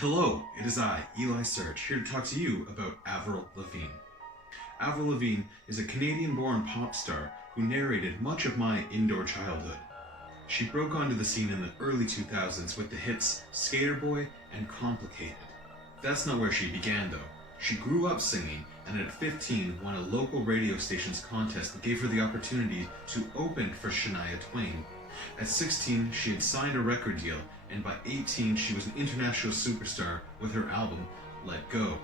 Hello, it is I, Eli Search, here to talk to you about Avril Lavigne. Avril Lavigne is a Canadian-born pop star who narrated much of my indoor childhood. She broke onto the scene in the early 2000s with the hits Skater Boy and Complicated. That's not where she began though. She grew up singing and at 15 won a local radio station's contest that gave her the opportunity to open for Shania Twain. At 16, she had signed a record deal, and by 18, she was an international superstar with her album, Let Go.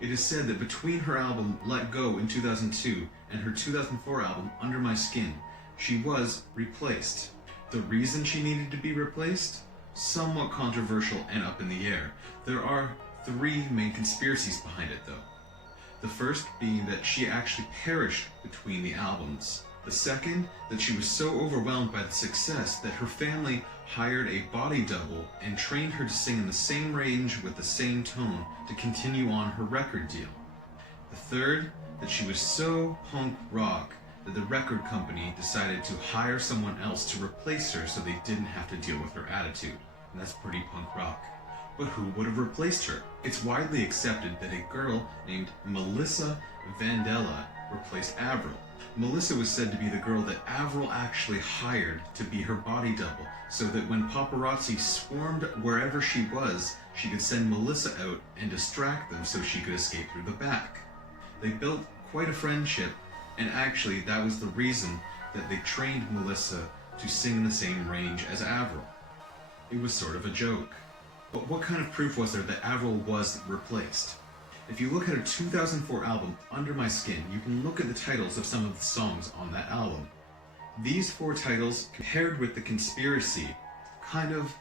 It is said that between her album, Let Go in 2002, and her 2004 album, Under My Skin, she was replaced. The reason she needed to be replaced? Somewhat controversial and up in the air. There are three main conspiracies behind it, though. The first being that she actually perished between the albums. The second, that she was so overwhelmed by the success that her family hired a body double and trained her to sing in the same range with the same tone to continue on her record deal. The third, that she was so punk rock that the record company decided to hire someone else to replace her so they didn't have to deal with her attitude. And that's pretty punk rock. But who would have replaced her? It's widely accepted that a girl named Melissa Vandella replaced Avril. Melissa was said to be the girl that Avril actually hired to be her body double, so that when paparazzi swarmed wherever she was, she could send Melissa out and distract them so she could escape through the back. They built quite a friendship, and actually that was the reason that they trained Melissa to sing in the same range as Avril. It was sort of a joke. But what kind of proof was there that Avril was replaced? If you look at her 2004 album, Under My Skin, you can look at the titles of some of the songs on that album. These four titles, compared with the conspiracy, kind of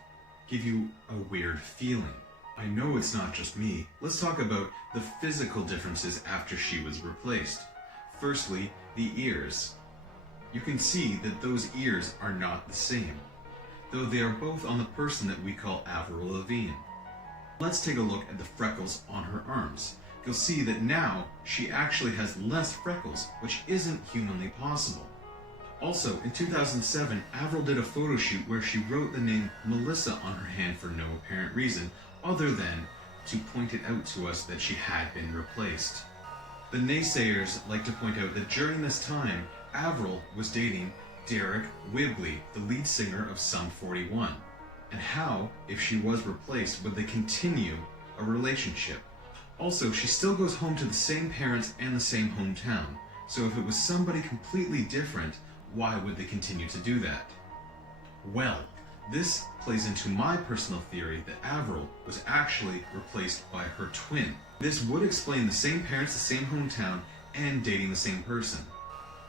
give you a weird feeling. I know it's not just me. Let's talk about the physical differences after she was replaced. Firstly, the ears. You can see that those ears are not the same, though they are both on the person that we call Avril Lavigne. Let's take a look at the freckles on her arms. You'll see that now she actually has less freckles, which isn't humanly possible. Also, in 2007, Avril did a photo shoot where she wrote the name Melissa on her hand for no apparent reason, other than to point it out to us that she had been replaced. The naysayers like to point out that during this time, Avril was dating Derek Whibley, the lead singer of Sum 41. And how, if she was replaced, would they continue a relationship? Also, she still goes home to the same parents and the same hometown, so if it was somebody completely different, why would they continue to do that? Well, this plays into my personal theory that Avril was actually replaced by her twin. This would explain the same parents, the same hometown, and dating the same person.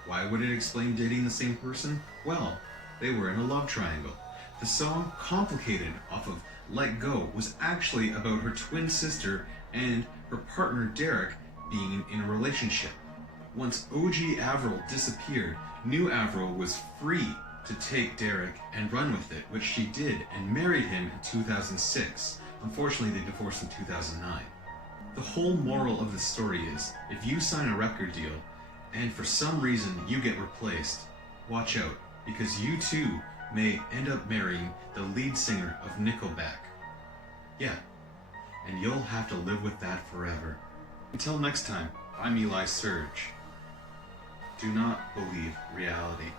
Why would it explain dating the same person? Well, they were in a love triangle. The song Complicated off of Let Go was actually about her twin sister and her partner Derek being in a relationship. Once OG Avril disappeared, new Avril was free to take Derek and run with it, which she did, and married him in 2006. Unfortunately, they divorced in 2009. The whole moral of the story is, if you sign a record deal, and for some reason you get replaced, watch out, because you too may end up marrying the lead singer of Nickelback. Yeah, and you'll have to live with that forever. Until next time, I'm Eli Surge. Do not believe reality.